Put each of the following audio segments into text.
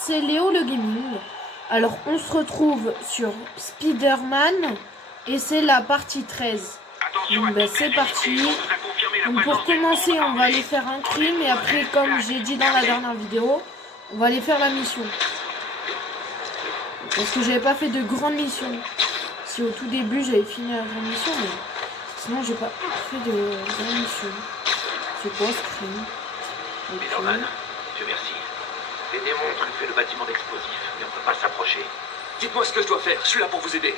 c'est Léo le Gaming. Alors on se retrouve sur Spider-Man et c'est la partie 13. Donc ben, c'est parti. Donc pour commencer on va aller faire un crime et après comme j'ai dit dans la dernière vidéo, on va aller faire la mission. Parce que j'avais pas fait de grande mission. Si au tout début j'avais fini la grande mission, mais sinon j'ai pas fait de grande mission. C'est quoi ce crime? Spider-Man, Dieu merci. Les démons ont truffé le bâtiment d'explosifs, mais on ne peut pas s'approcher. Dites-moi ce que je dois faire, je suis là pour vous aider.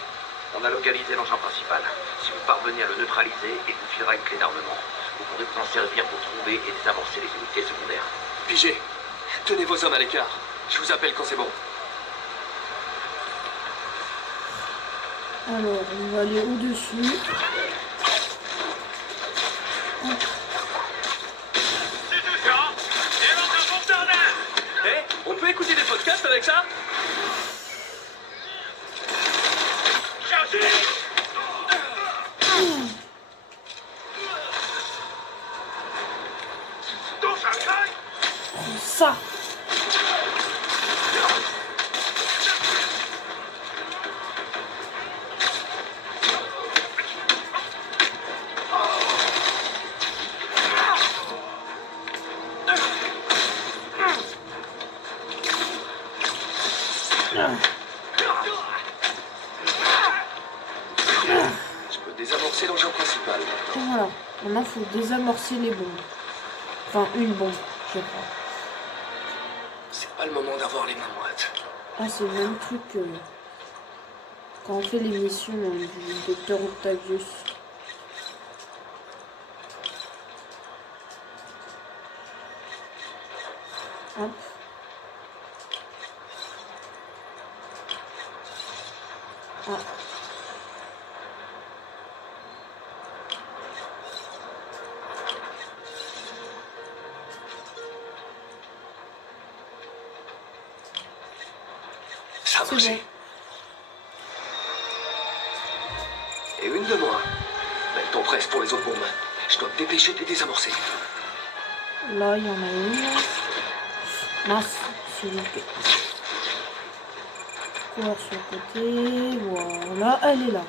On a localisé l'engin principal. Si vous parvenez à le neutraliser, il vous filera une clé d'armement. Vous pourrez vous en servir pour trouver et désamorcer les unités secondaires. Pigé, tenez vos hommes à l'écart. Je vous appelle quand c'est bon. Alors on va aller au-dessus. Eh, on peut écouter des podcasts avec ça? Ça. Je peux désamorcer l'engin principal. Et voilà. Maintenant faut désamorcer les bombes. Enfin une bombe, je crois. C'est pas le moment d'avoir les mains moites. Ah c'est le même truc que quand on fait les missions du docteur Octavius. Hop. Ah. Ça a C'est marché. bon. Et une de moins. Mets ton presse pour les autres bombes. Je dois me dépêcher de les désamorcer. Là il y en a une. Mince, c'est loupé. Coureur sur le côté. Voilà, elle est là.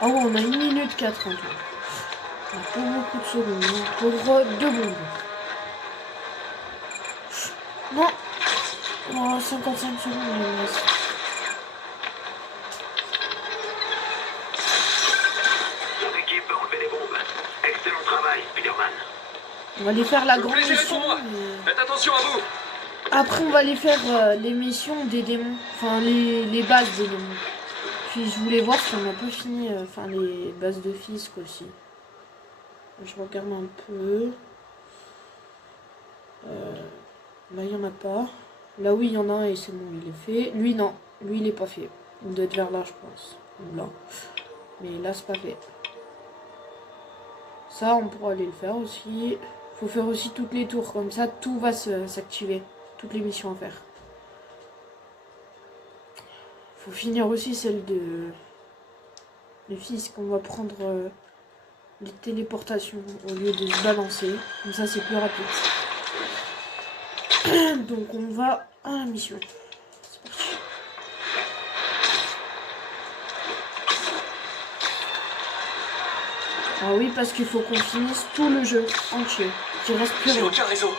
Ah ouais, on a 1 minute 4 en tout. On a pas beaucoup de secondes. Hein. Pour 2 bombes. Non. Oh, 55 secondes, il me reste. Toute équipe peut enlever les bombes. Excellent travail, Spider-Man. On va aller faire la Le grande plaisir est pour mission. moi. Mais... Faites attention à vous. Après, on va aller faire les missions des démons. Enfin, les bases des démons. Puis je voulais voir si on a pas fini. Enfin, les bases de Fisk aussi. Je regarde un peu. Là, il n'y en a pas. Là, oui, il y en a un et c'est bon, il est fait. Lui, non. Lui, il est pas fait. Il doit être vers là, je pense. Ou là. Mais là, c'est pas fait. Ça, on pourra aller le faire aussi. Faut faire aussi toutes les tours. Comme ça, tout va s'activer. Toutes les missions à faire. Faut finir aussi celle de... Les fils qu'on va prendre les téléportations au lieu de se balancer. Comme ça, c'est plus rapide. Donc, on va à la mission. C'est parti. Ah oui, parce qu'il faut qu'on finisse tout le jeu entier. Qu'il reste plus J'ai rien. aucun réseau.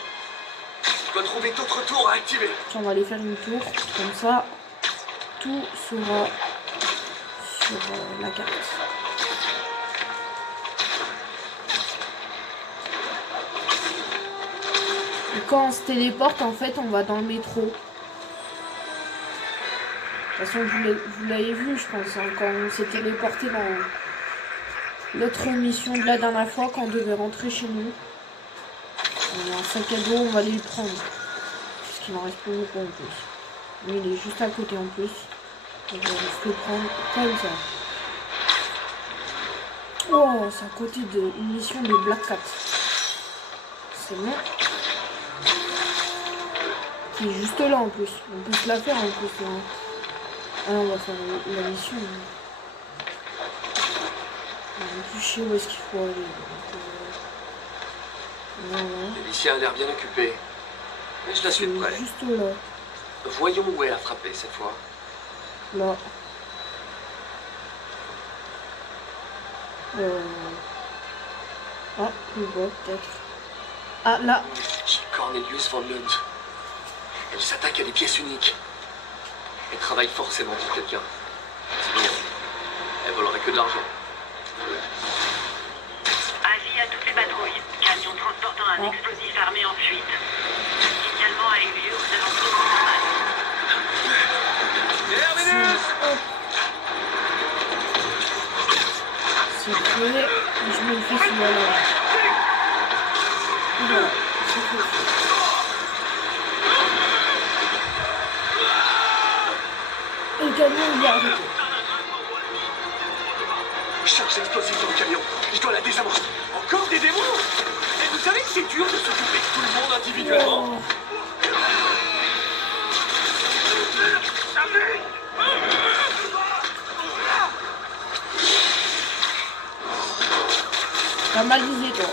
Je dois trouver d'autres tours à activer. Tiens, on va aller faire une tour. Comme ça, tout sera sur la carte. Et quand on se téléporte, en fait, on va dans le métro. De toute façon, vous l'avez vu, je pense, hein, quand on s'est téléporté dans l'autre mission de la dernière fois, quand on devait rentrer chez nous. On a un sac à dos, on va aller le prendre. Parce qu'il n'en reste pas beaucoup en plus. Lui, il est juste à côté en plus. Donc, on va se le prendre comme ça. Oh, c'est à côté d'une mission de Black Cat. C'est bon. Qui est juste là en plus. On peut se la faire en plus. Là. Ah, on va faire la mission. On va plus chier où est-ce qu'il faut aller. Donc, voilà. L'émission a l'air bien occupée. Mais je la suis de près. Juste là. Voyons où elle a frappé cette fois. Là. Ah, plus bas peut-être. Ah, là. Chez Cornelius von Lund. Elle s'attaque à des pièces uniques. Elle travaille forcément pour quelqu'un. Sinon, elle volerait que de l'argent. Avis à toutes les patrouilles. Camion transportant un explosif armé en fuite. Le signalement a eu lieu aux alentours de Terminus! C'est fait. Je me le fais celui-là. Oula, c'est fait. Et le camion, il est arrêté. Charge explosive dans le camion. Je dois la désamorcer. Encore des démons! Et vous savez que c'est dur de s'occuper de tout le monde individuellement. Oh. T'as mal visé, toi.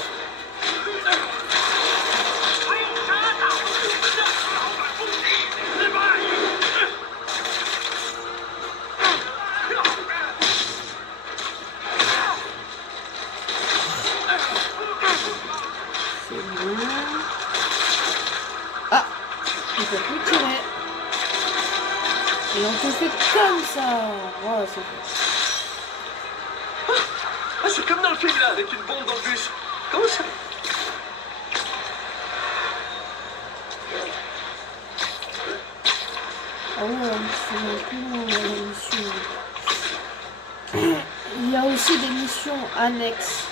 C'est bon. Ah, il peut plus tirer. Et on te fait comme ça. Voilà, c'est fait. Ah, c'est comme dans le film là, avec une bombe dans le bus. Comment ça? Ah ouais, c'est plus loin la mission. Il y a aussi des missions annexes.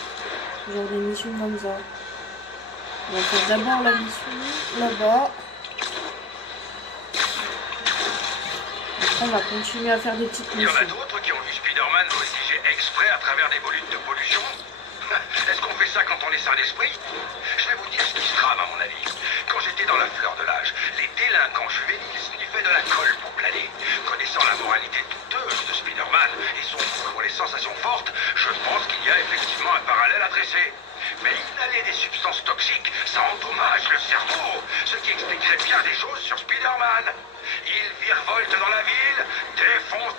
Genre des missions comme ça. On va faire d'abord la mission là-bas. Après on va continuer à faire des petites Il y en a missions. d'autres qui ont vu Spider-Man voyager exprès à travers des volutes de pollution. Est-ce qu'on fait ça quand on est sain d'esprit? Je vais vous dire ce qui se trame à mon avis. Quand j'étais dans la fleur de l'âge, les délinquants juvéniles sniffaient de la colle pour planer. Connaissant la moralité douteuse de Spider-Man et son goût pour les sensations fortes, je pense qu'il y a effectivement un parallèle à dresser. Mais inhaler des substances toxiques, ça endommage le cerveau, ce qui expliquerait bien des choses sur Spider-Man. Il virevolte dans la ville, défonce...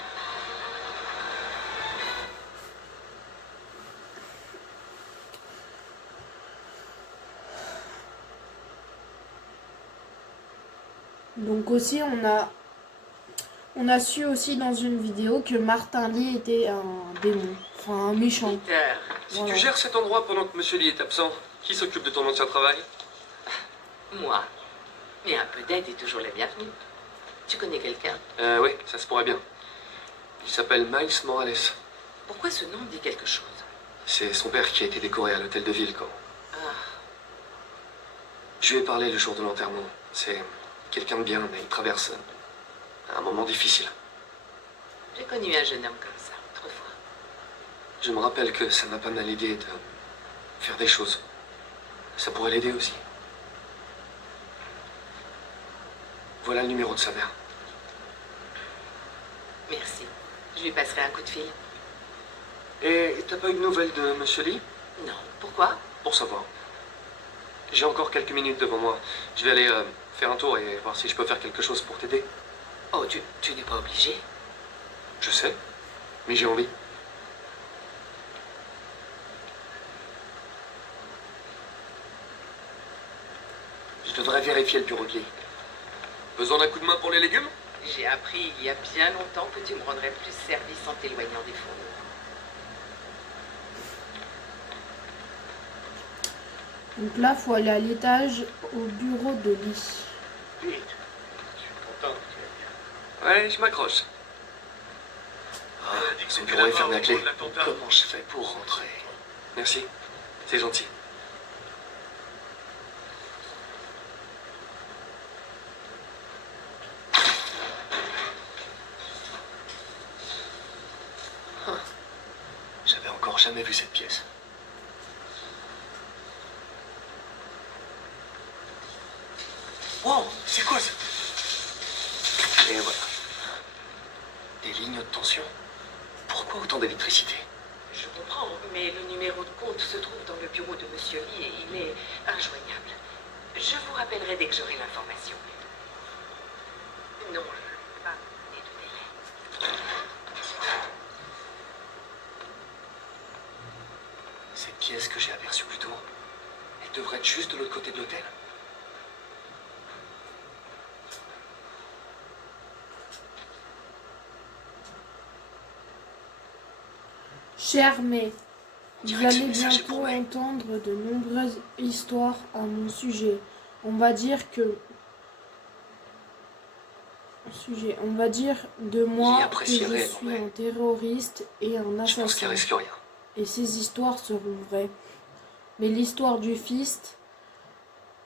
Donc aussi on a su aussi dans une vidéo que Martin Lee était un démon, enfin un méchant. Peter, Si Voilà. tu gères cet endroit pendant que Monsieur Lee est absent, qui s'occupe de ton ancien travail? moi. Mais un peu d'aide est toujours la bienvenue. Tu connais quelqu'un? Oui, ça se pourrait bien. Il s'appelle Miles Morales. Pourquoi ce nom dit quelque chose? C'est son père qui a été décoré à l'hôtel de ville quand... Ah, Je lui ai parlé le jour de l'enterrement. C'est quelqu'un de bien, mais il traverse un moment difficile. j'ai connu un jeune homme comme ça, autrefois. Je me rappelle que ça m'a pas mal aidé de faire des choses. Ça pourrait l'aider aussi. Voilà le numéro de sa mère. Merci. Je lui passerai un coup de fil. Et t'as pas eu de nouvelles de Monsieur Lee? Non. Pourquoi? Pour savoir. J'ai encore quelques minutes devant moi. Je vais aller faire un tour et voir si je peux faire quelque chose pour t'aider. Oh, tu n'es pas obligé. Je sais, mais j'ai envie. Je devrais vérifier le bureau de Lee. Besoin d'un coup de main pour les légumes? J'ai appris il y a bien longtemps que tu me rendrais plus service en t'éloignant des fourneaux. Donc là, faut aller à l'étage au bureau de Lee. Vite. Je suis content que tu aies bien. Ouais, je m'accroche. Son bureau est fermé à clé. Comment Comment je fais pour rentrer? Merci, c'est gentil. J'avais encore jamais vu cette pièce. Wow, c'est quoi ça? Et voilà. Des lignes de tension. Pourquoi autant d'électricité? Je comprends, mais le numéro de compte se trouve dans le bureau de Monsieur Lee et il est injoignable. Je vous rappellerai dès que j'aurai l'information. Non, je ne peux pas donner de délai. Cette pièce que j'ai aperçue plus tôt, elle devrait être juste de l'autre côté de l'hôtel. Cher mais, On vous dirait que ce allez message est bientôt pour May. entendre de nombreuses histoires à mon sujet. On va dire que... On va dire de moi que apprécierait, je suis ouais. un terroriste et un Je pense qu'elle assassin. risque rien. Et ces histoires seront vraies. Mais l'histoire du Fist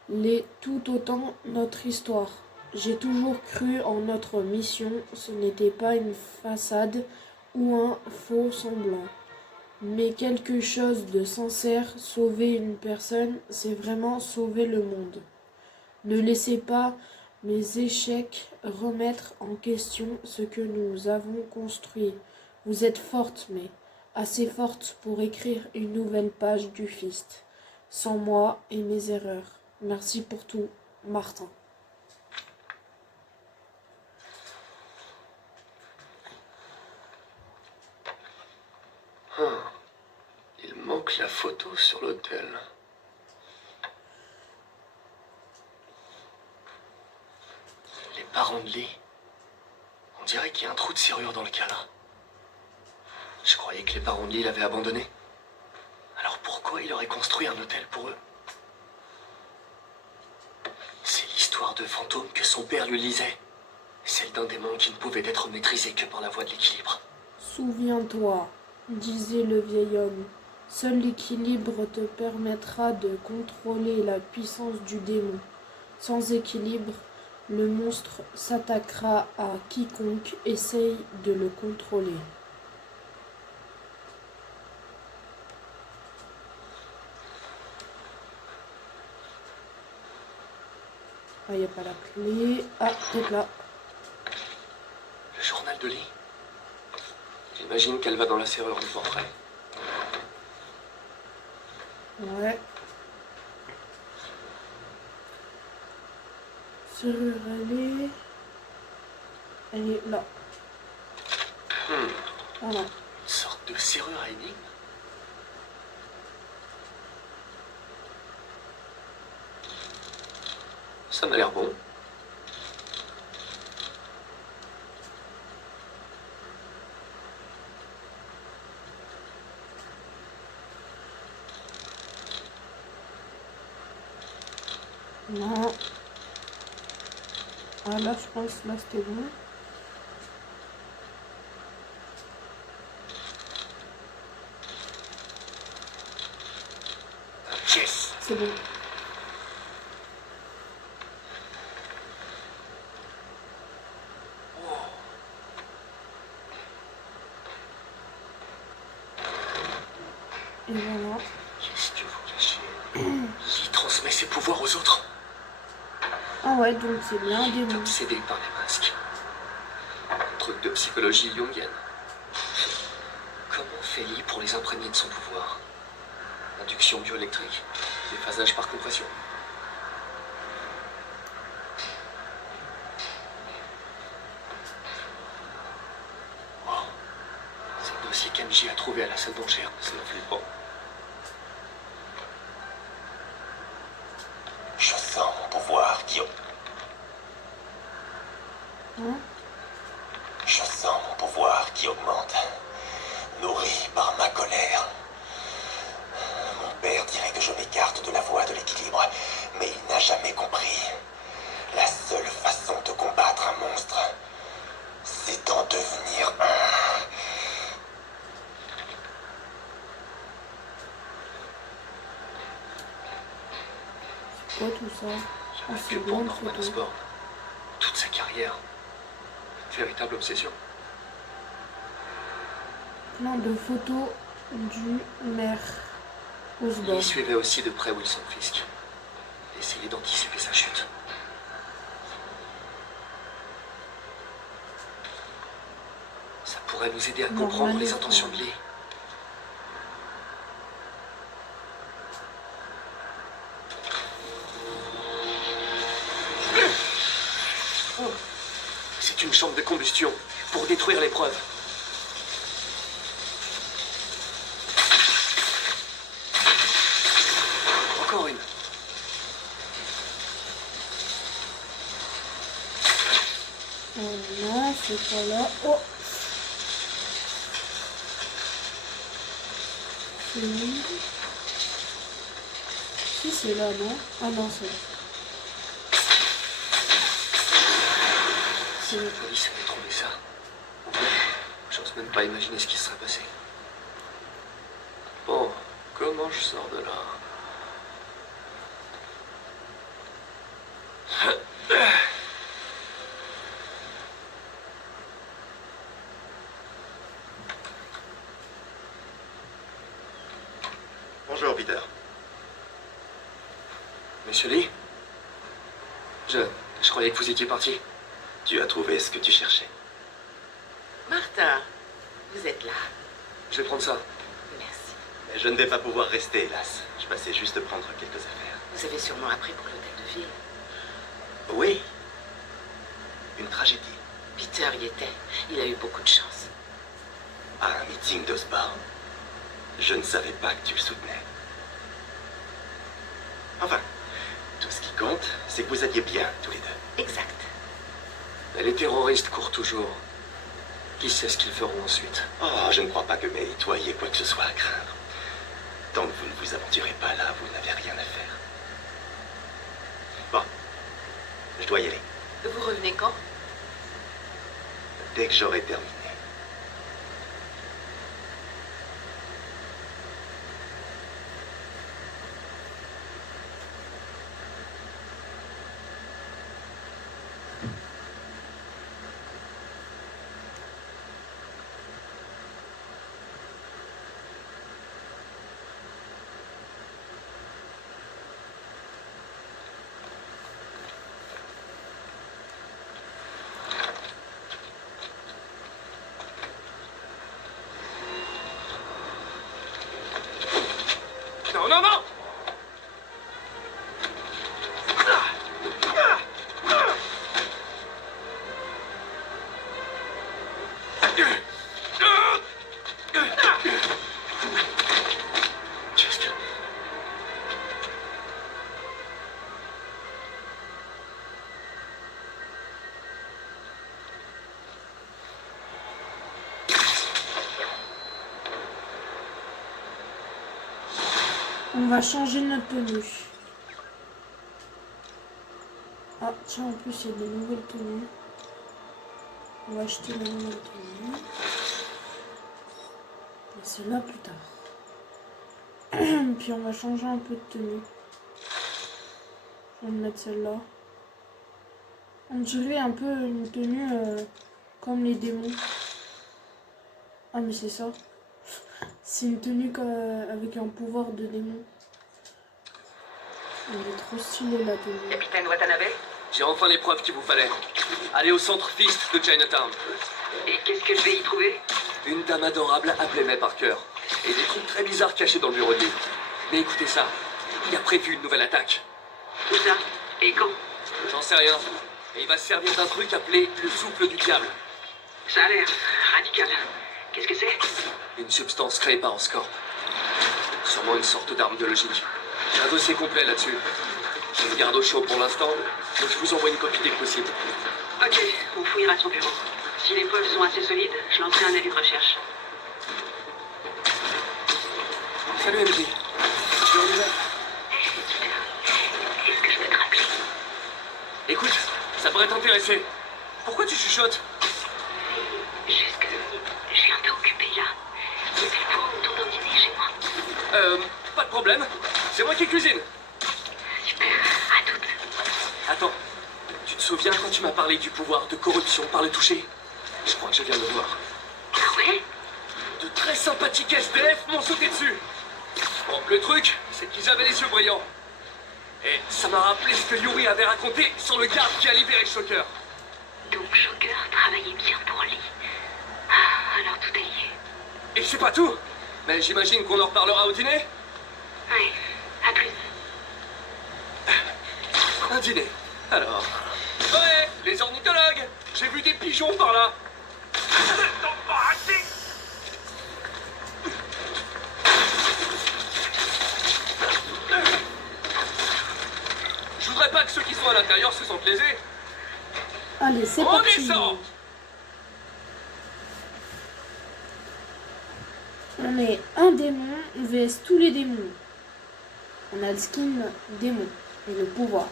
l'est tout autant notre histoire. J'ai toujours cru en notre mission, ce n'était pas une façade ou un faux semblant, mais quelque chose de sincère. Sauver une personne, c'est vraiment sauver le monde. Ne laissez pas mes échecs remettre en question ce que nous avons construit. Vous êtes forte, mais assez forte pour écrire une nouvelle page du Fist. Sans moi et mes erreurs. Merci pour tout, Martin. Il manque la photo sur l'hôtel. Les parents de Lee. On dirait qu'il y a un trou de serrure dans le cadre. Je croyais que les parents de Lee l'avaient abandonné. Alors pourquoi il aurait construit un hôtel pour eux? C'est l'histoire de fantôme que son père lui lisait. Celle d'un démon qui ne pouvait être maîtrisé que par la voie de l'équilibre. Souviens-toi, disait le vieil homme, seul l'équilibre te permettra de contrôler la puissance du démon. Sans équilibre, le monstre s'attaquera à quiconque essaye de le contrôler. Ah, il n'y a pas la clé. Ah, peut-être là. Le journal de Lee. J'imagine qu'elle va dans la serrure du portrait. Ouais. Serrure, elle est là. Voilà. Une sorte de serrure à énigme. Ça m'a l'air bon. Non. Ah là, je pense, là, c'était bon. Yes! C'est bon. Et voilà. Qu'est-ce que vous cachez? Il transmet ses pouvoirs aux autres. Ah ouais, donc c'est bien un Il est démon. obsédé par les masques. Un truc de psychologie jungienne. Comment fait Lee pour les imprégner de son pouvoir? Induction bioélectrique, déphasage par compression. Wow. C'est le dossier qu'Angie a trouvé à la salle d'enchères. C'est flippant. Je sens mon pouvoir qui... Hein? Je sens mon pouvoir qui augmente, nourri par ma colère. Mon père dirait que je m'écarte de la voie de l'équilibre, mais il n'a jamais compris. La seule façon de combattre un monstre, c'est d'en devenir un. Quoi tout ça? Ah, Que c'est pour bon, une Norman photo. Osborn. Toute sa carrière. Véritable obsession. Plein de photos du maire Osborn. Il suivait aussi de près Wilson Fisk. Il essayait d'anticiper sa chute. Ça pourrait nous aider à Norman comprendre les Osborn. intentions de Lee. C'est une chambre de combustion pour détruire les preuves. Encore une. Oh non, c'est pas là. Oh! C'est où? Si, c'est là, non? Ah non, c'est là. C'est là. La police avait trouvé ça. J'ose même pas imaginer ce qui serait passé. Bon, comment je sors de là? Bonjour, Peter. Monsieur Lee? Je croyais que vous étiez parti. Tu as trouvé ce que tu cherchais. Martha, vous êtes là. Je vais prendre ça. Merci. Mais je ne vais pas pouvoir rester, hélas. Je passais juste prendre quelques affaires. Vous avez sûrement appris pour l'hôtel de ville. Oui. Une tragédie. Peter y était. Il a eu beaucoup de chance. À un meeting d'Osborne. Je ne savais pas que tu le soutenais. Enfin, tout ce qui compte, c'est que vous alliez bien, tous les deux. Exact. Mais les terroristes courent toujours. Qui sait ce qu'ils feront ensuite? Oh, je ne crois pas que May et toi ayez quoi que ce soit à craindre. Tant que vous ne vous aventurez pas là, vous n'avez rien à faire. Bon, je dois y aller. Vous revenez quand? Dès que j'aurai terminé. Non, non, non! Qu'est-ce que... On va changer notre tenue. Ah, tiens, en plus, il y a des nouvelles tenues. On va acheter la nouvelle tenue. Et celle-là plus tard. Puis on va changer un peu de tenue. On va mettre celle-là. On dirait un peu une tenue comme les démons. Ah, mais c'est ça. C'est une tenue avec un pouvoir de démon. Elle est trop stylée la tenue. Capitaine Watanabe? J'ai enfin les preuves qu'il vous fallait. Allez au centre Fist de Chinatown. Et qu'est-ce que je vais y trouver? Une dame adorable appelée May Parker. Et des trucs très bizarres cachés dans le bureau de livre. Mais écoutez ça, il a prévu une nouvelle attaque. Où ça? Et quand? J'en sais rien. Et il va se servir d'un truc appelé le souffle du diable. Ça a l'air radical. Qu'est-ce que c'est? Une substance créée par Oscorp. Sûrement une sorte d'arme biologique. J'ai un dossier complet là-dessus. Je le garde au chaud pour l'instant, donc je vous envoie une copie dès que possible. Ok, on fouillera son bureau. Si les preuves sont assez solides, je lancerai un avis de recherche. Salut MJ. Tu es en nouvelle? Est-ce que je peux te rappeler? Écoute, ça pourrait t'intéresser. Pourquoi tu chuchotes? Juste que je suis un peu occupée là. Il faut qu'on tourne au dîner chez moi. Pas de problème. C'est moi qui cuisine. Super, à toutes. Attends, tu te souviens quand tu m'as parlé du pouvoir de corruption par le toucher? Je crois que je viens de le voir. Ah ouais? De très sympathiques SDF m'ont sauté dessus. Bon, le truc, c'est qu'ils avaient les yeux brillants. Et ça m'a rappelé ce que Yuri avait raconté sur le garde qui a libéré Shocker. Donc Shocker travaillait bien pour Lee. Ah, alors tout est lié. Et c'est pas tout. Mais j'imagine qu'on en reparlera au dîner. Ouais, à plus. Un dîner. Alors. Ouais, les ornithologues. J'ai vu des pigeons par là. Je voudrais pas que ceux qui sont à l'intérieur se sentent lésés. Allez, c'est On parti. descend. On est un démon vs tous les démons. On a le skin démon et le pouvoir.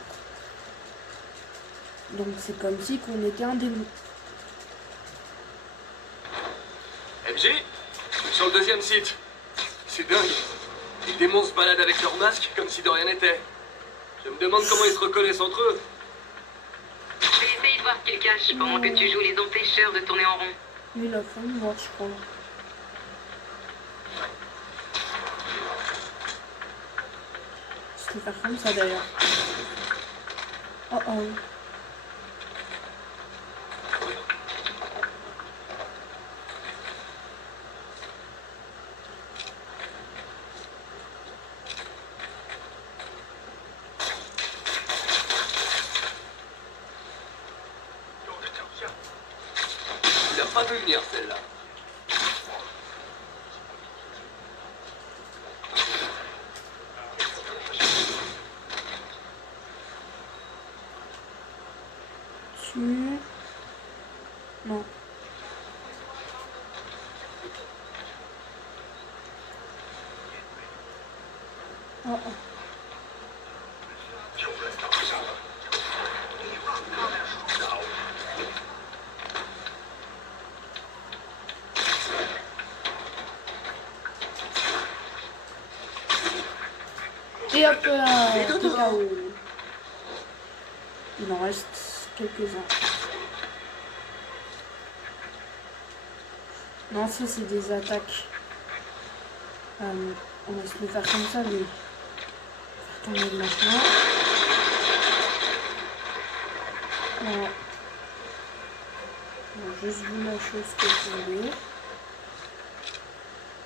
Donc c'est comme si qu'on était un démon. MJ, sur le deuxième site. C'est dingue. Les démons se baladent avec leurs masques comme si de rien n'était. Je me demande comment ils se reconnaissent entre eux. Je vais essayer de voir ce qu'ils cachent pendant que tu joues les empêcheurs de tourner en rond. Il a fait une mort, je crois. Je vais faire comme ça d'ailleurs. Oh oh. Il a pas vu venir celle-là. Tu... Non. Oh oh. Et hop là, KO. Il en reste quelques-uns. Non, ça c'est des attaques. On va se le faire comme ça, mais faire tomber maintenant. Voilà. On va juste vu la chose qui est tombée.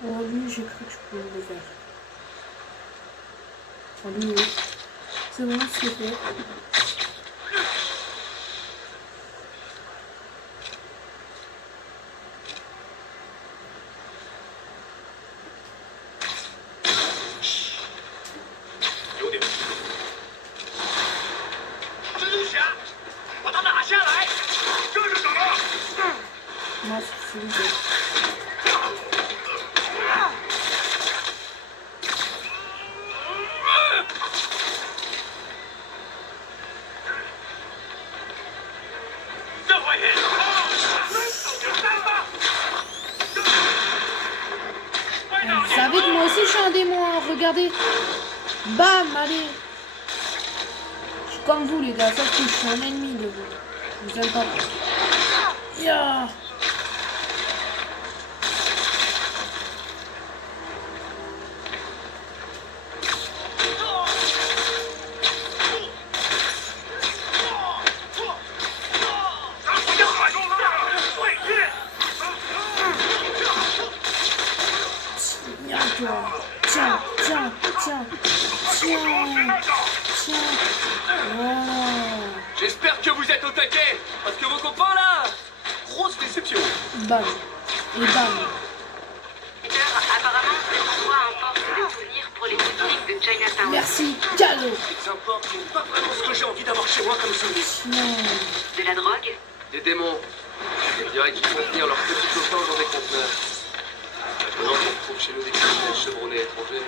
Oh, lui, j'ai cru que je pouvais le faire. Enfin, lui, oui. C'est bon, c'est fait. Moi, c'est celui-là. Vous savez que moi aussi je suis un démon, hein, regardez. Bam, allez. Je suis comme vous les gars, sauf que je suis un ennemi de vous. Je vous aime pas. Ya. Tiens, toi. Tiens, tiens, tiens. Tiens. Tiens. Voilà. J'espère que vous êtes au taquet. Parce que vos copains là, grosse déception. Bam. Et bam. Peter, apparemment, cet endroit importe des souvenirs pour les boutiques de Chinatown. Merci, cadeau. Ils importent pas vraiment ce que j'ai envie d'avoir chez moi comme souvenir. Tiens. De la drogue? Des démons. Je dirais qu'ils font venir leurs petits copains dans des conteneurs. Maintenant qu'on retrouve chez nous des criminels chevronnés étrangers.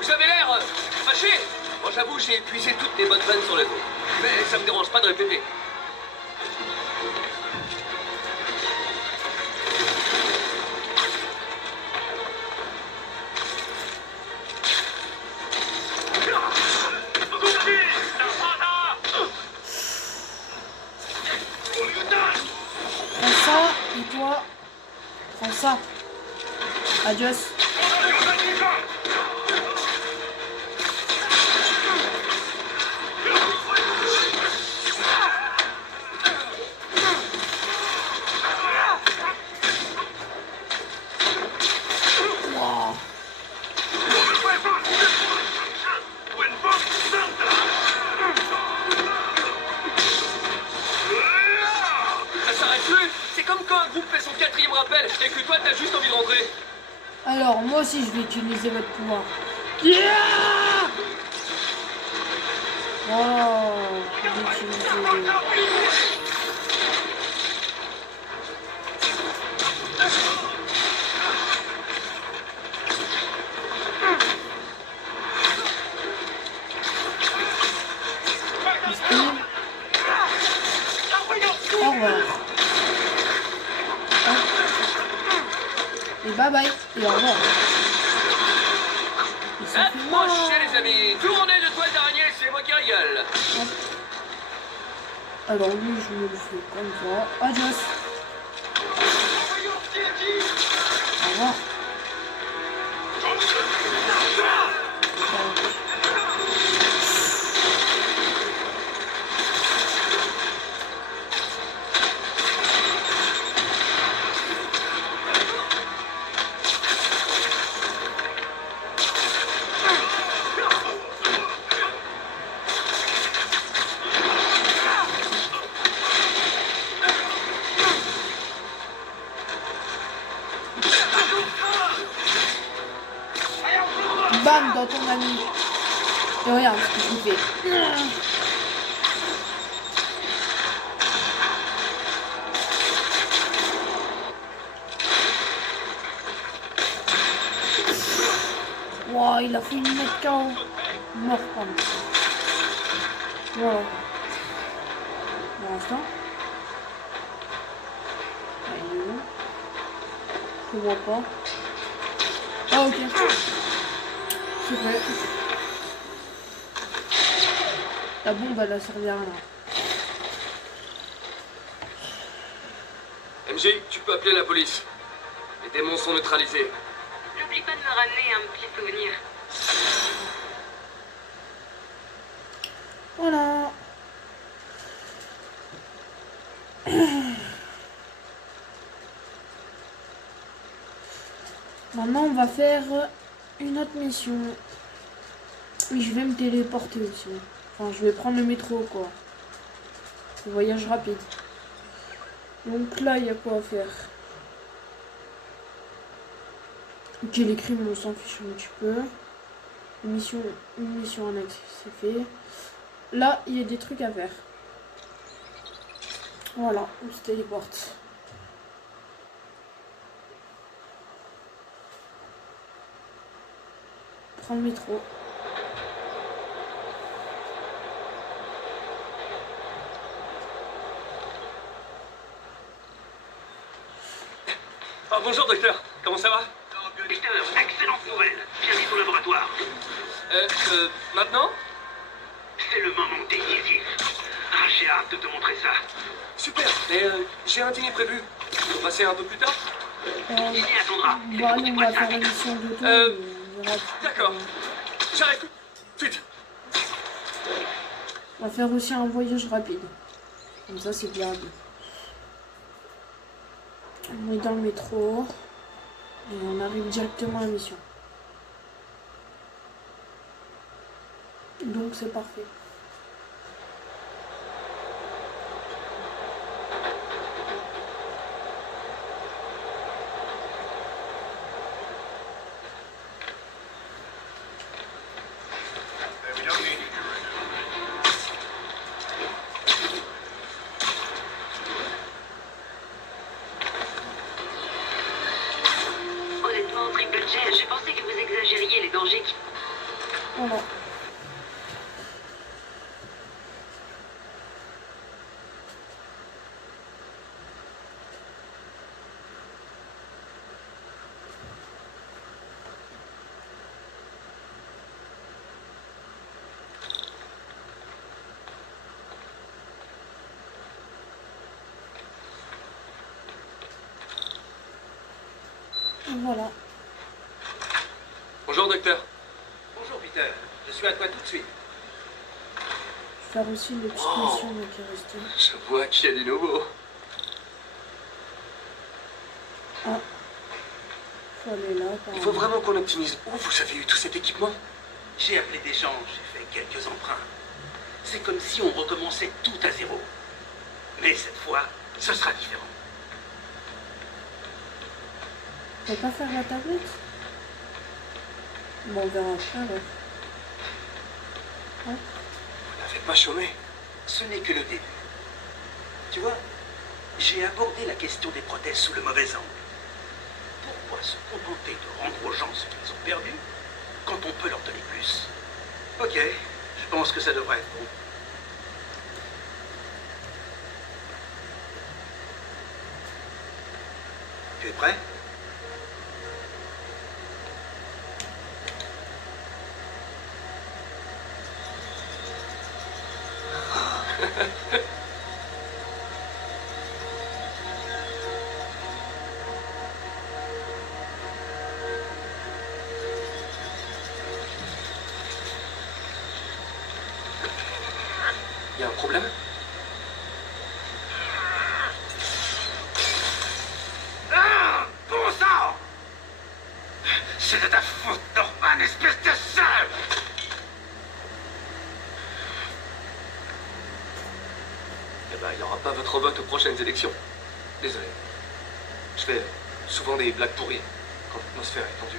Vous avez l'air fâché. Moi j'avoue, j'ai épuisé toutes les bonnes vannes sur les autres. Mais ça me dérange pas de répéter. Prends ça, et toi, prends ça. Adios. Et que toi, t'as juste envie de rentrer. Alors, moi aussi, je vais utiliser votre pouvoir. Yeah! Oh, je vais utiliser... Steve. Au revoir. Et bye bye. Et au revoir. Ils sont plus morts. Approchez les amis. Tournez de toile d'araignée, c'est moi qui régale. Hop. Alors lui, je me le fais comme ça. Adios. Au revoir. Bam dans ton ami. Et regarde ce que je fais. Wow, il a fait une mètre KO. Mort, pardon. Wow. Pour l'instant. Ah, il est où? Je le vois pas. Ah, ok. C'est vrai. La bombe, elle a servi à rien. MJ, tu peux appeler la police. Les démons sont neutralisés. N'oublie pas de me ramener un petit souvenir. Voilà. Maintenant, on va faire une autre mission. Oui, je vais me téléporter aussi. Enfin, je vais prendre le métro, quoi. Le voyage rapide. Donc là, il y a quoi à faire. Ok, les crimes, on s'en fiche un petit peu. Une mission annexe, c'est fait. Là, il y a des trucs à faire. Voilà, on se téléporte. Prends le métro. Ah, bonjour docteur, comment ça va? Peter, excellente nouvelle. Bienvenue au laboratoire. Maintenant? C'est le moment décisif. Ah, j'ai hâte de te montrer ça. Super, mais j'ai un dîner prévu. On va passer un peu plus tard? Il y attendra. Il Bon, faut que allez, tu on prennes va ça faire la vite. mission d'auto. D'accord. J'arrive tout de suite. On va faire aussi un voyage rapide. Comme ça, c'est bien rapide. On est dans le métro. Et on arrive directement à la mission. Donc, c'est parfait. Honnêtement, Triple J, je pensais que vous exagériez les dangers qui... Voilà. Voilà. Bonjour docteur. Bonjour Peter, je suis à toi tout de suite. Je vais faire aussi les petites missions qui restent. Je vois qu'il y a du nouveau. Ah. Faut aller là. par Il faut exemple. vraiment qu'on optimise. Où vous avez eu tout cet équipement? J'ai appelé des gens, j'ai fait quelques emprunts. C'est comme si on recommençait tout à zéro. Mais cette fois, ce sera différent. On peut pas faire la tablette? Bon, on verra après alors. Vous n'avez pas chômé? Ce n'est que le début. Tu vois, j'ai abordé la question des prothèses sous le mauvais angle. Pourquoi se contenter de rendre aux gens ce qu'ils ont perdu quand on peut leur donner plus? Ok, je pense que ça devrait être bon. Tu es prêt? Y a un problème? Ah, bon sang! C'est de ta faute, Norman, espèce de sale! Eh ben, il n'y aura pas votre vote aux prochaines élections. Désolé. Je fais souvent des blagues pourries quand l'atmosphère est tendue.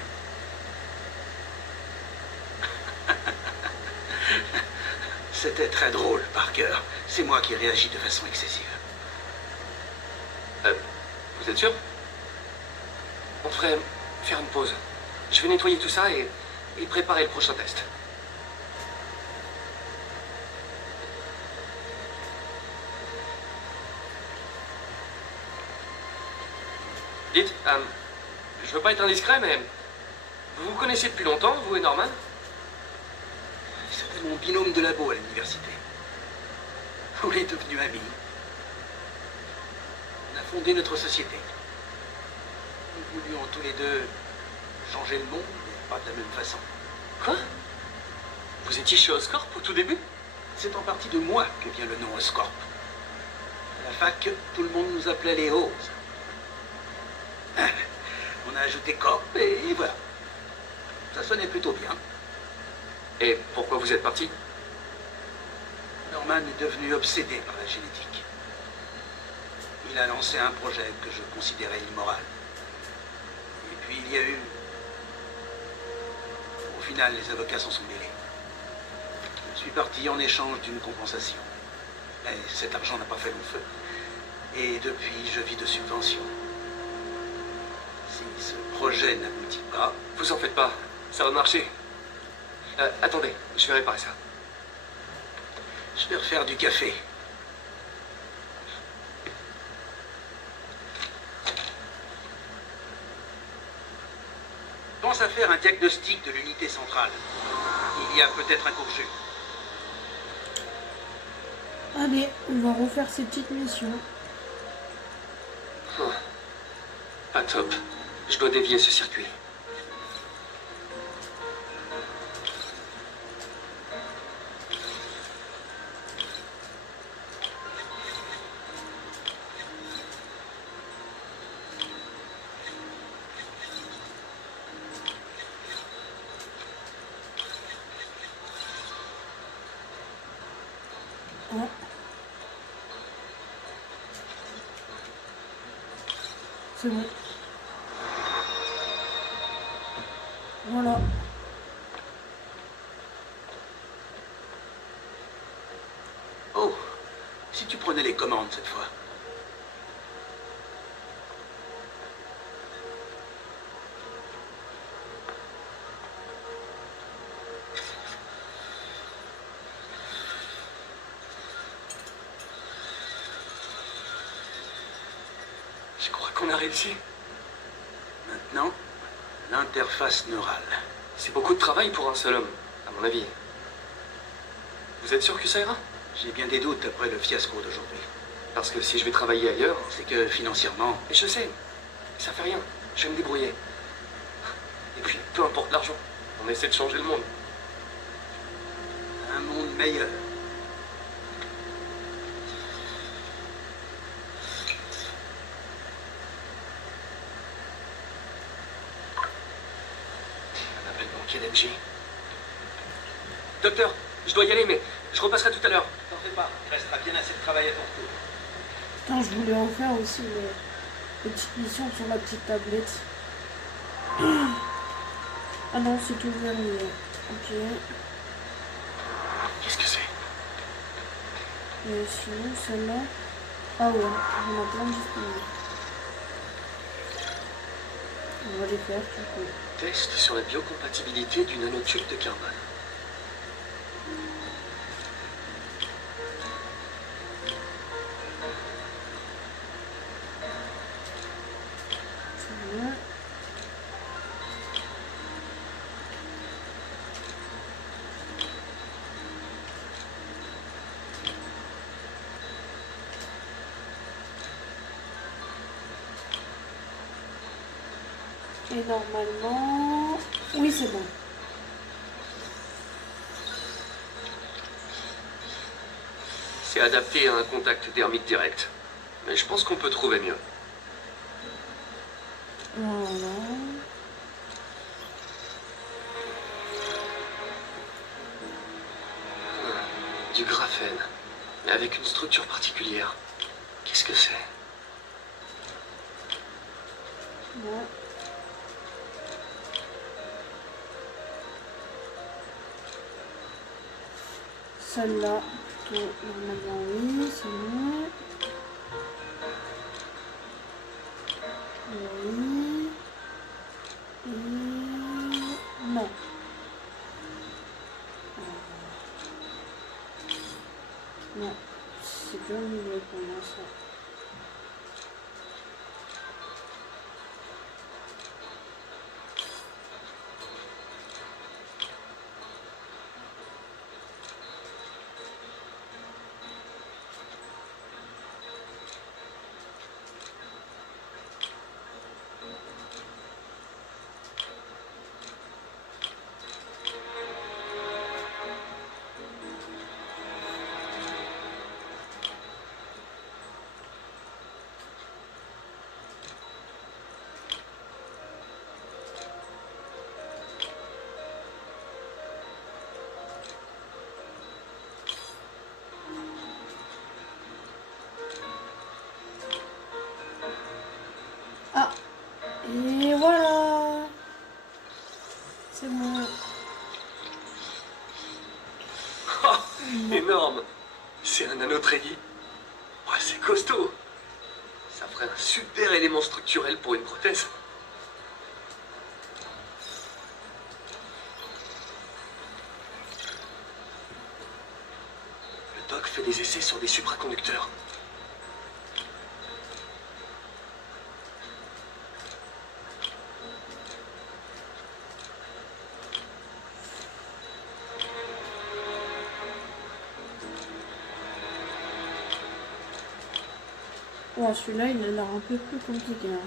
C'était très drôle, Parker. C'est moi qui réagis de façon excessive. Vous êtes sûr? On devrait faire une pause. Je vais nettoyer tout ça et préparer le prochain test. Dites, je veux pas être indiscret, mais vous vous connaissez depuis longtemps, vous et Norman? C'était mon binôme de labo à l'université. On est devenus amis. On a fondé notre société. Nous voulions tous les deux changer le monde, mais pas de la même façon. Quoi? Vous étiez chez Oscorp au tout début? C'est en partie de moi que vient le nom Oscorp. À la fac, tout le monde nous appelait les O's. On a ajouté Corp et voilà. Ça sonnait plutôt bien. Et pourquoi vous êtes parti? Norman est devenu obsédé par la génétique. Il a lancé un projet que je considérais immoral. Et puis il y a eu... Au final, les avocats s'en sont mêlés. Je suis parti en échange d'une compensation. Mais cet argent n'a pas fait long feu. Et depuis, je vis de subventions. Si ce projet n'aboutit pas... Vous en faites pas, ça va marcher. Attendez, je vais réparer ça. Je vais refaire du café. Pense à faire un diagnostic de l'unité centrale. Il y a peut-être un court-jus. Allez, on va refaire ces petites missions. Pas top. Je dois dévier ce circuit. Ouais. C'est bon. Voilà. Oh, si tu prenais les commandes cette fois. Je crois qu'on a réussi. Maintenant, l'interface neurale. C'est beaucoup de travail pour un seul homme, à mon avis. Vous êtes sûr que ça ira? J'ai bien des doutes après le fiasco d'aujourd'hui. Parce que si je vais travailler ailleurs... C'est que financièrement, Et je sais, ça fait rien, je vais me débrouiller. Et puis, peu importe l'argent, on essaie de changer le monde. un monde meilleur. Un appel manqué d'Engie. Docteur, je dois y aller, mais je repasserai tout à l'heure. T'en fais pas, il restera bien assez de travail à ton tour. Putain, je voulais en faire aussi les petites missions sur la petite tablette. Ah non, c'est tout verrouillé. Ok. Qu'est-ce que c'est? Et sinon, celle-là. Ah ouais, on a plein de disponibles. On va les faire du coup. Test sur la biocompatibilité du nanotube de carbone. C'est bon. Et normalement... Oui, c'est bon. C'est adapté à un contact thermique direct. Mais je pense qu'on peut trouver mieux. Voilà. Du graphène, mais avec une structure particulière. Qu'est-ce que c'est? Ouais. Celle-là, plutôt normalement oui, c'est bon. Oui. Et... non. Non, c'est bien mieux pour moi ça. Ah, et voilà. C'est bon. Énorme! C'est un nanotreillis. Ouais, c'est costaud! Ça ferait un super élément structurel pour une prothèse. Le doc fait des essais sur des supraconducteurs. Ouais, celui-là, il a l'air un peu plus compliqué. Hein.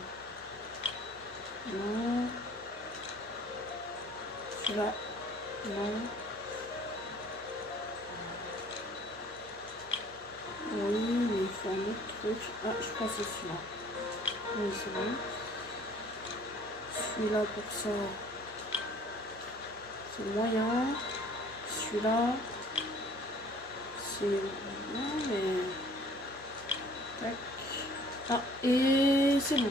Non. Celui-là. Non. Oui, mais il faut un autre truc. Ah, je crois que c'est celui-là. Oui, c'est bon. Celui-là pour ça. C'est moyen. Celui-là. C'est... Non, mais... Tac. Ah, et c'est bon.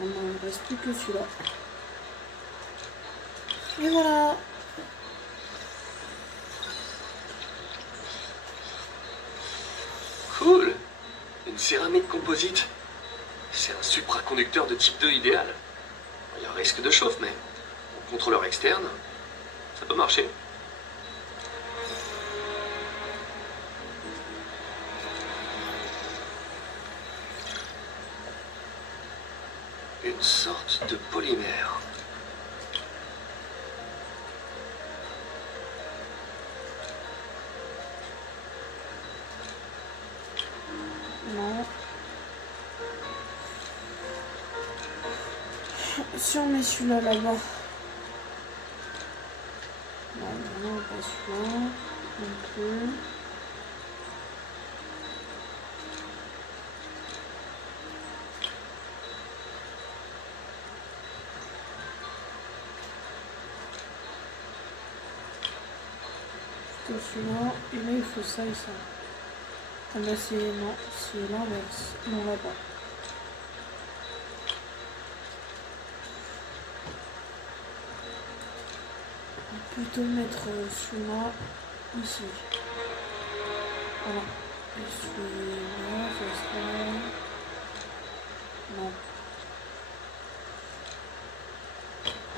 Il ne reste plus que celui-là. Et voilà. Cool! Une céramique composite. C'est un supraconducteur de type 2 idéal. Il y a un risque de chauffe, mais au contrôleur externe, ça peut marcher. Une sorte de polymère. Non. Si on met celui-là là-bas. Non, non, pas celui-là. Non plus. Celui-là, et là il faut ça et ça. Ah bah c'est... non, c'est l'inverse. Non, là-bas. plutôt mettre celui-là ici. Voilà. Et celui-là, ça serait... Non.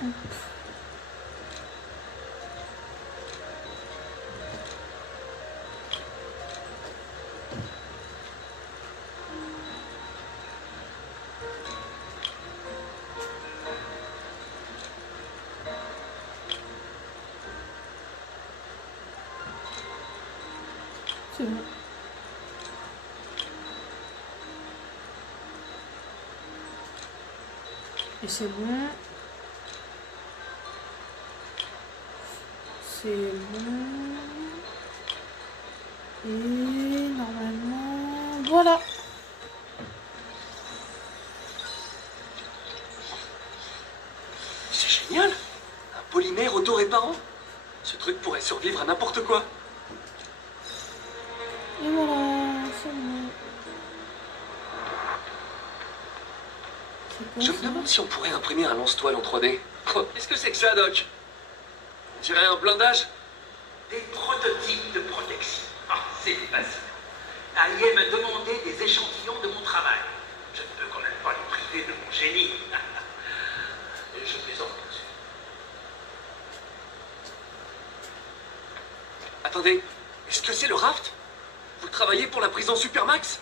Hop. C'est bon. Et c'est bon. C'est bon. Et normalement... Voilà. C'est génial! Un polymère auto-réparant? Ce truc pourrait survivre à n'importe quoi. Et voilà, c'est bon. C'est quoi Je me ça? demande si on pourrait imprimer un lance-toile en 3D. Oh, qu'est-ce que c'est que ça, Doc? On dirait un blindage. Des prototypes de protection. Ah, c'est facile. Allier me demander des échantillons de mon travail. Je ne peux quand même pas les priver de mon génie. Et je plaisante, bien sûr. Attendez, est-ce que c'est le raft? Vous travaillez pour la prison Supermax?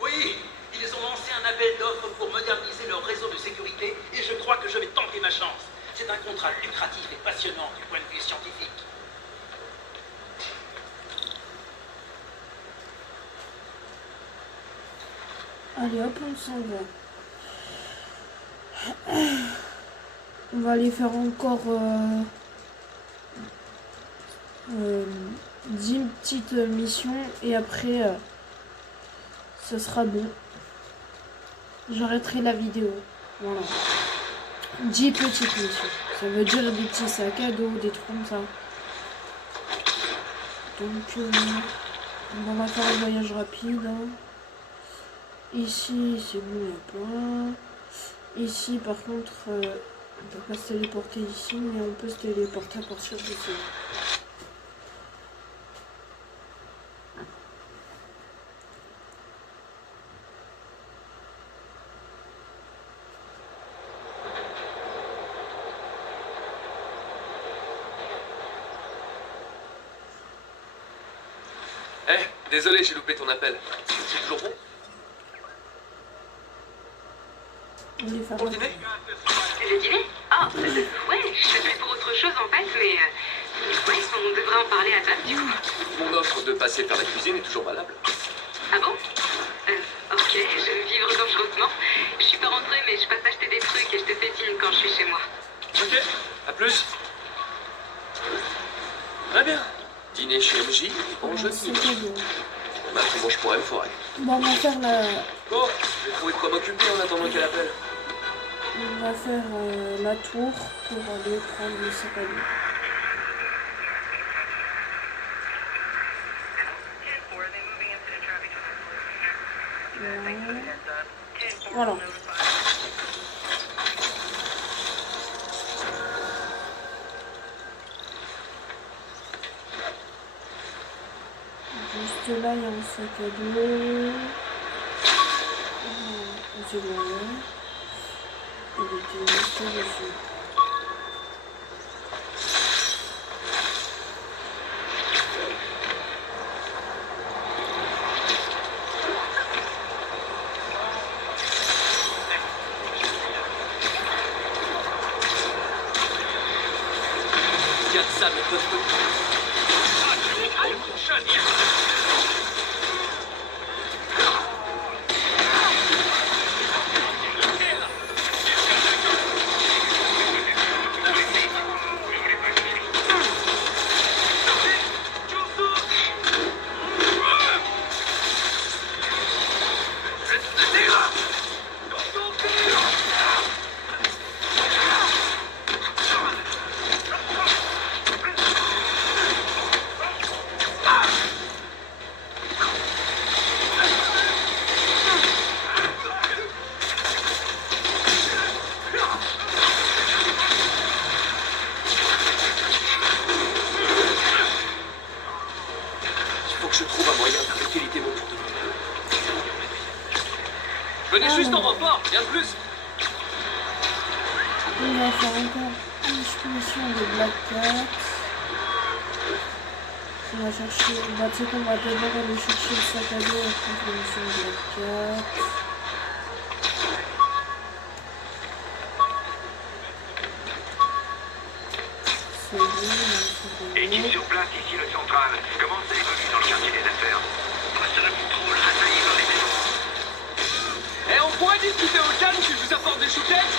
Oui, ils ont lancé un appel d'offres pour moderniser leur réseau de sécurité et je crois que je vais tenter ma chance. C'est un contrat lucratif et passionnant du point de vue scientifique. Allez hop, on s'en va. On va aller faire encore 10 petites missions et après ce sera bon. J'arrêterai la vidéo. Voilà. 10 petites missions. Ça veut dire des petits sacs à dos, des trucs comme ça. Donc on va faire un voyage rapide. Hein. Ici c'est bon, il y a plein. Ici par contre on peut pas se téléporter ici, mais on peut se téléporter à partir d'ici. Eh, désolé, j'ai loupé ton appel. C'est toujours bon? On va faire Pour le dîner? Le dîner? Ah, ouais, je t'appelais pour autre chose en fait, mais ouais, on devrait en parler à table du coup. Mon offre de passer faire la cuisine est toujours valable. Ah bon? Ok, je vais vivre dangereusement. Je suis pas rentrée, mais je passe acheter des trucs et je te fais signe quand je suis chez moi. Ok, à plus. Très bien. Dîner chez MJ et bon jeu de c'est nuit. bon. Maintenant, je pourrais me foirer. Bon, on va faire Bon, je vais trouver de quoi m'occuper en attendant qu'elle appelle. la tour pour aller prendre le sac à dos. Voilà. Juste là, il y a un sac à dos. C'est bon. Il était juste dessus. Regarde ça, mais peuvent Venez Ah, juste non. en renfort, rien de plus. On va faire encore une mission de Black Cat. On va chercher. Bah, tu sais qu'on va d'abord aller chercher le sac à dos et prendre la mission de Black Cat. C'est bon, on Équipe sur place, ici le central. Comment ça évolue dans le quartier des affaires? Ça répond trop, assailli par les maisons. Eh, on pourrait discuter au calme si je vous apporte des chouquettes?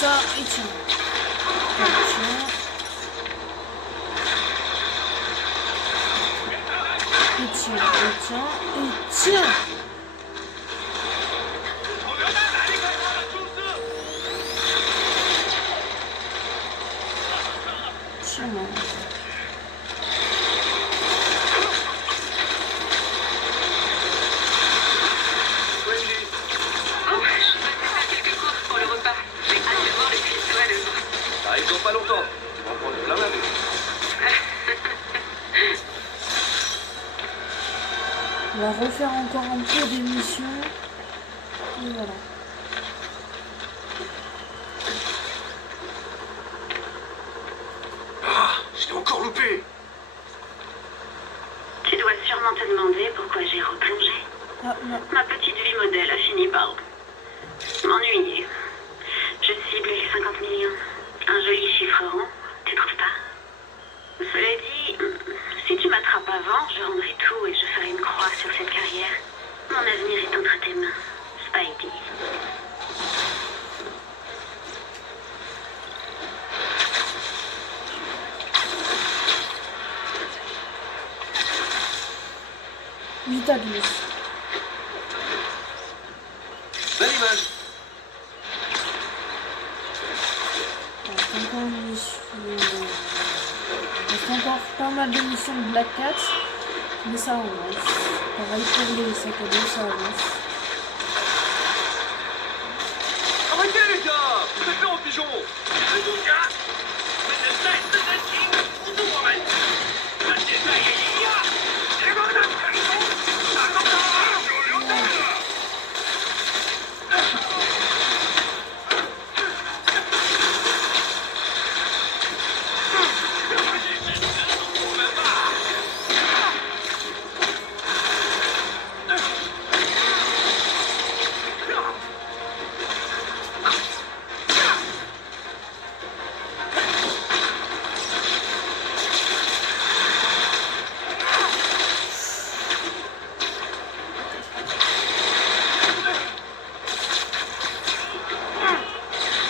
ça et tiens. Et tiens. Et tiens. Et tiens. Tiens. Oh, je suis passée faire quelques courses pour le repas. J'ai hâte de voir les cristaux à l'œuvre. Ah, ils ont pas longtemps. Tu vas en prendre plein la vue. On va refaire encore un peu d'émissions. Et voilà. Ah, je l'ai encore loupé. Tu dois sûrement te demander pourquoi j'ai replongé. Ah non. Ma petite vie modèle a fini par m'ennuyer. Je cible les 50 millions. Un joli chiffre rond, tu trouves pas? Cela dit, si tu m'attrapes avant, je rendrai tout et je ferai une croix sur cette carrière. Mon avenir est entre tes mains, Spidey. Vite à 12. Belle image. Encore une mission. Il reste encore pas mal de missions de Black Cat. Mais ça avance. Pareil pour les sacs à dos, ça avance. Arrêtez les gars. Vous êtes là en pigeon.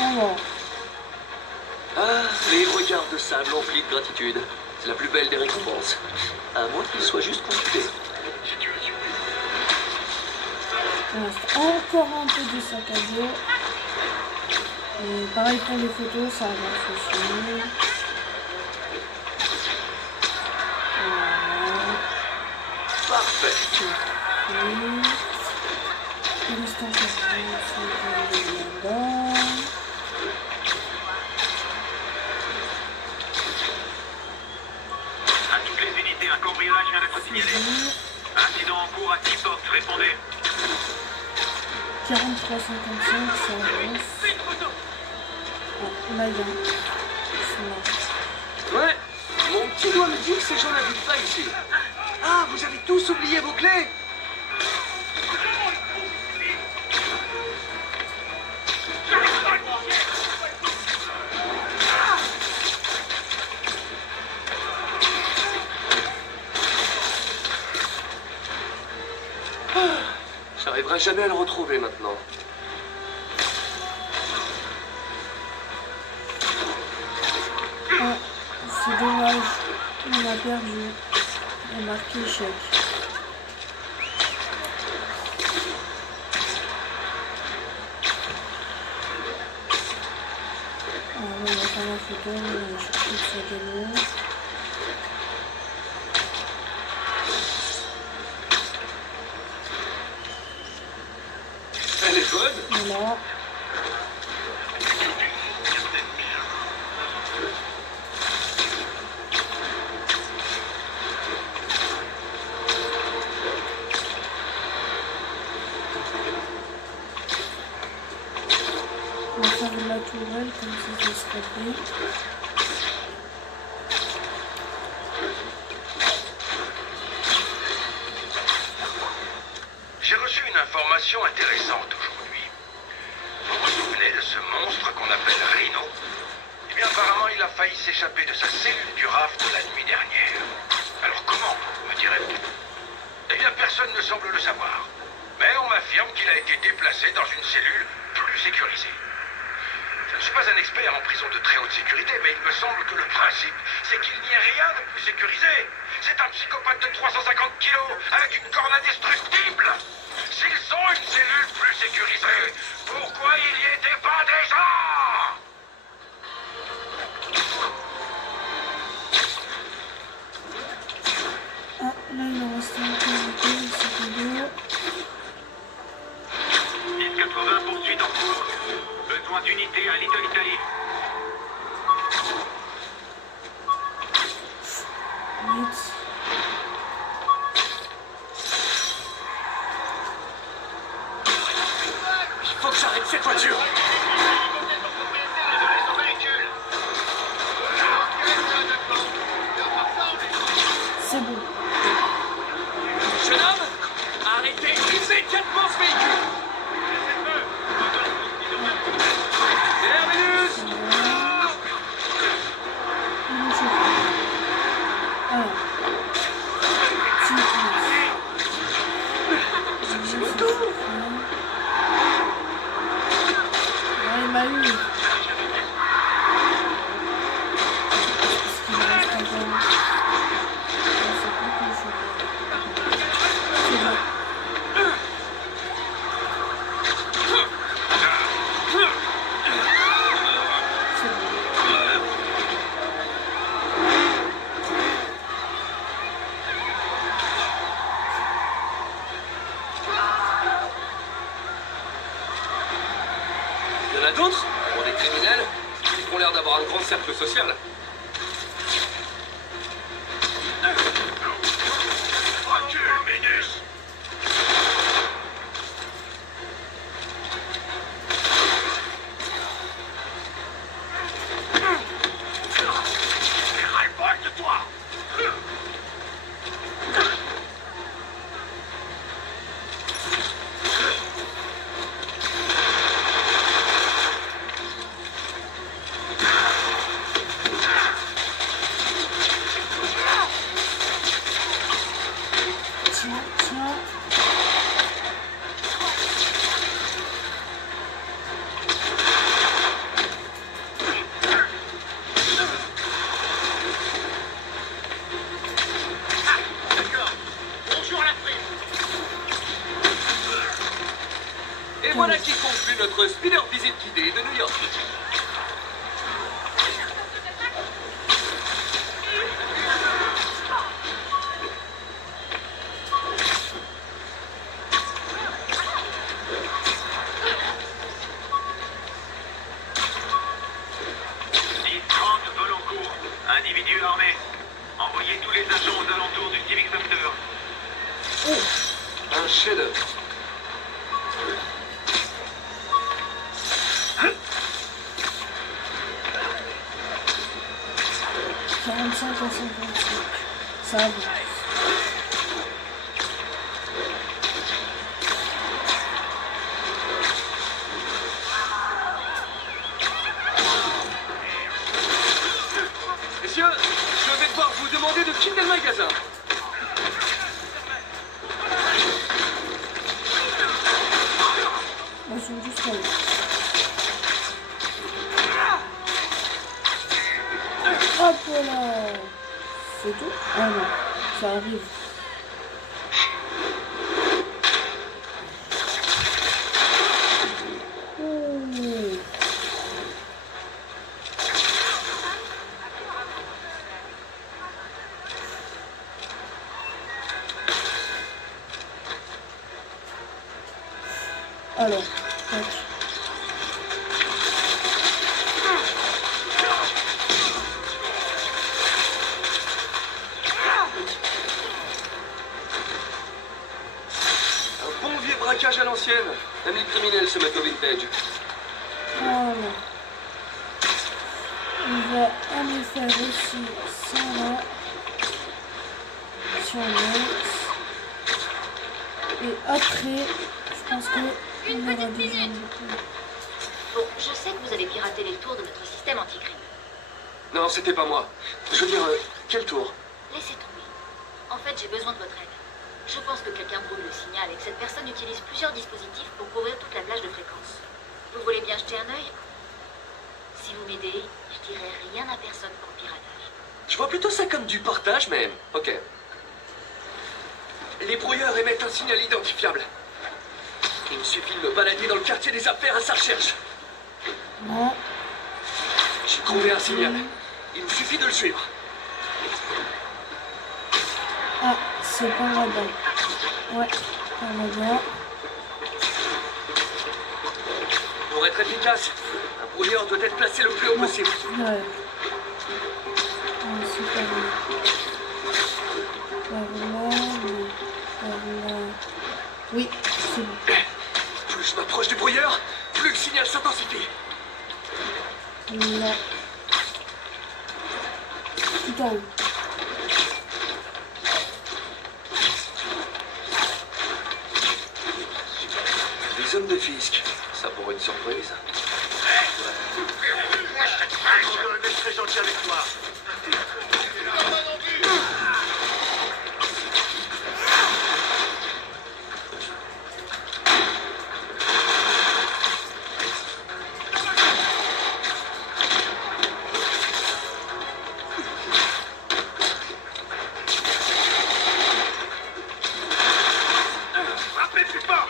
Alors, Ah, les regards de sable emplis de gratitude. C'est la plus belle des récompenses. À moins qu'il soit juste consulté. il reste encore un peu de sac à dos. Et pareil pour les photos, ça avance aussi. Voilà. Parfait. Il reste encore un peu de là-bas. À toutes les unités, un cambriolage vient d'être signalé. Incident en cours à T-Box, répondez. 43,55, ça avance. Ah, là, il y a un. Ils sont là. Ouais. Mon petit doigt me dit que ces gens n'habitent pas ici. Ah, vous avez tous oublié vos clés. J'arriverai jamais à le retrouver maintenant. Ah, c'est dommage. On a perdu. On a marqué échec. on va faire la photo, on va chercher le sac à dos. Elle est bonne. Voilà. On va faire la tourelle comme ça, ça sera fait. J'ai reçu une information intéressante aujourd'hui. Vous vous souvenez de ce monstre qu'on appelle Rhino? Eh bien, apparemment, il a failli s'échapper de sa cellule du raft la nuit dernière. Alors comment, me direz-vous? Eh bien, personne ne semble le savoir. Mais on m'affirme qu'il a été déplacé dans une cellule plus sécurisée. Je ne suis pas un expert en prison de très haute sécurité, mais il me semble que le principe, c'est qu'il n'y ait rien de plus sécurisé. C'est un psychopathe de 350 kilos avec une corne indestructible. S'ils ont une cellule plus sécurisée, pourquoi il n'y était pas déjà? Ah, là il en reste encore deux, sac à dos. 1080 poursuite en cours. Besoin d'unité à Little Italy. Vite. Il faut que j'arrête cette voiture. C'est bon. Jeune homme, arrêtez immédiatement ce véhicule. Terminus. Il est chauffé. Alors. Petit ouais, il m'a eu. Parce qu'il reste encore. C'est plus que le chocolat. C'est bon. C'est bon. Il y en a d'autres? Pour des criminels qui ont l'air d'avoir un grand cercle social. Recule, Minus. J'ai ras-le-bol de toi. Tiens, tiens. D'accord. Bonjour la prime. Et voilà qui conclut notre speeder visite guidée de New York. Vol en cours. Individu armé. Envoyez tous les agents aux alentours du Civic Center. Un chef-d'œuvre. À 55. Ça va. Messieurs, je vais devoir vous demander de quitter le magasin. Ils sont juste là. Hop là. C'est tout? Ah non, ça arrive. Ouh. Alors, tac. Un bon vieux braquage à l'ancienne. Même les criminels se mettent au vintage. Voilà. On va aller faire aussi ça là. Sur Lex. Et après, je pense que on aura besoin de... Bon, je sais que vous avez piraté les tours de notre système anticrime. Non, c'était pas moi. Je veux dire, quel tour? Laissez tomber. En fait, j'ai besoin de votre aide. Je pense que quelqu'un brûle le signal et que cette personne utilise plusieurs dispositifs pour couvrir toute la plage de fréquences. Vous voulez bien jeter un œil? Si vous m'aidez, je dirai rien à personne pour le piratage. Je vois plutôt ça comme du portage, mais... Ok. Les brouilleurs émettent un signal identifiable. Il me suffit de me balader dans le quartier des affaires à sa recherche. Non. J'ai trouvé un signal. Il me suffit de le suivre. Ah, c'est par là-bas. Ouais, par là-bas. Pour être efficace, un brouilleur doit être placé le plus haut possible. Ouais. Ah, c'est par là. Par là, par là. Oui, c'est bon. Plus je m'approche du brouilleur, plus le signal s'intensifie. Là. Tout en haut. Les hommes de fisc, ça pourrait être une surprise. Je vais être très gentil avec toi. Frappez plus fort.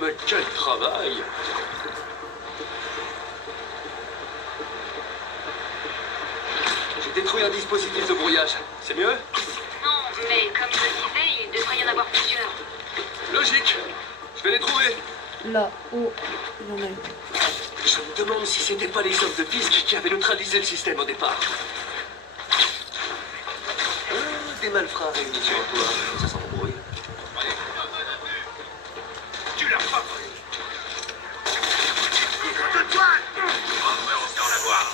Mais quel travail! J'ai détruit un dispositif de brouillage. C'est mieux? Non, mais comme je le disais, il devrait y en avoir plusieurs. Logique. Je vais les trouver. Là, oh, il y en a une. Je me demande si c'était pas les hommes de fisc qui avaient neutralisé le système au départ. Des malfrats réunis sur un toit. Ça s'embrouille. Tu l'as pas pris. De toi. On va aussi en avoir.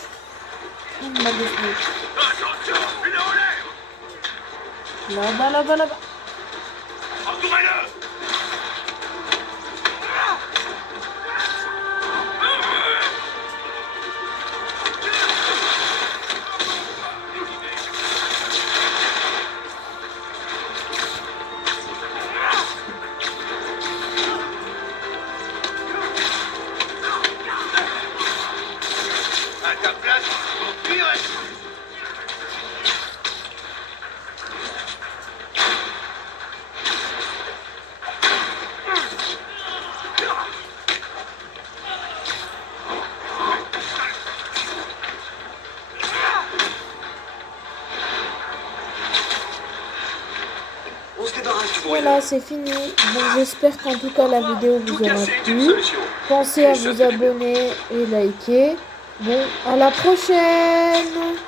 Une balle de fenêtre. Attention, il est en l'air. Là-bas, là-bas, là-bas. Entourez-le. À ta place, mon pire. On se débarrasse du brouillard. Voilà, c'est fini. Bon, j'espère qu'en tout cas la vidéo Tout vous aura casser est une plu. solution. Pensez à vous abonner et liker. Bon, à la prochaine!